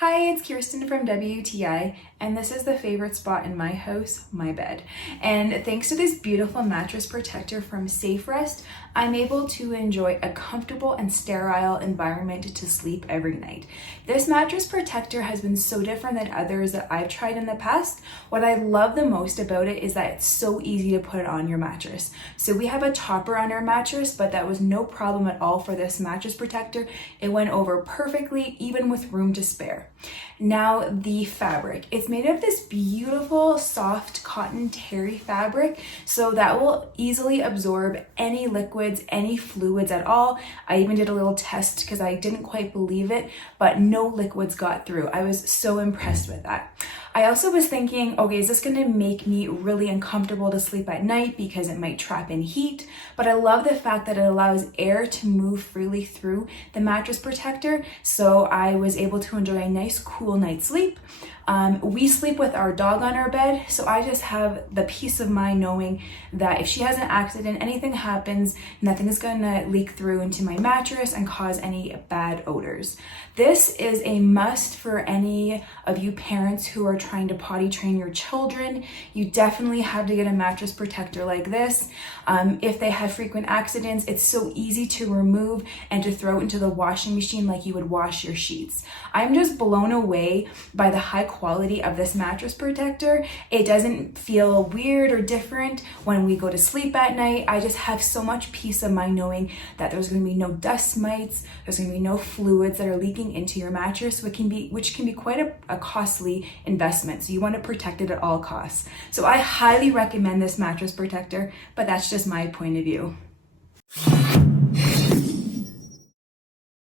Hi, it's Kirsten from WTI, and this is the favorite spot in my house, my bed. And thanks to this beautiful mattress protector from SafeRest, I'm able to enjoy a comfortable and sterile environment to sleep every night. This mattress protector has been so different than others that I've tried in the past. What I love the most about it is that it's so easy to put it on your mattress. So we have a topper on our mattress, but that was no problem at all for this mattress protector. It went over perfectly, even with room to spare. Now the fabric, it's made of this beautiful soft cotton terry fabric, so that will easily absorb any liquids, any fluids at all. I even did a little test because I didn't quite believe it, but no liquids got through. I was so impressed with that. I also was thinking, okay, is this going to make me really uncomfortable to sleep at night because it might trap in heat? But I love the fact that it allows air to move freely through the mattress protector, so I was able to enjoy a nice cool night's sleep. We sleep with our dog on our bed, so I just have the peace of mind knowing that if she has an accident, anything happens, nothing is going to leak through into my mattress and cause any bad odors. This is a must for any of you parents who are trying to potty train your children. You definitely have to get a mattress protector like this. If they have frequent accidents, it's so easy to remove and to throw into the washing machine like you would wash your sheets. I'm just blown away by the high quality of this mattress protector. It doesn't feel weird or different when we go to sleep at night. I just have so much peace of mind knowing that there's going to be no dust mites, there's going to be no fluids that are leaking into your mattress, which can be quite a costly investment. So you want to protect it at all costs. So I highly recommend this mattress protector, but that's just my point of view.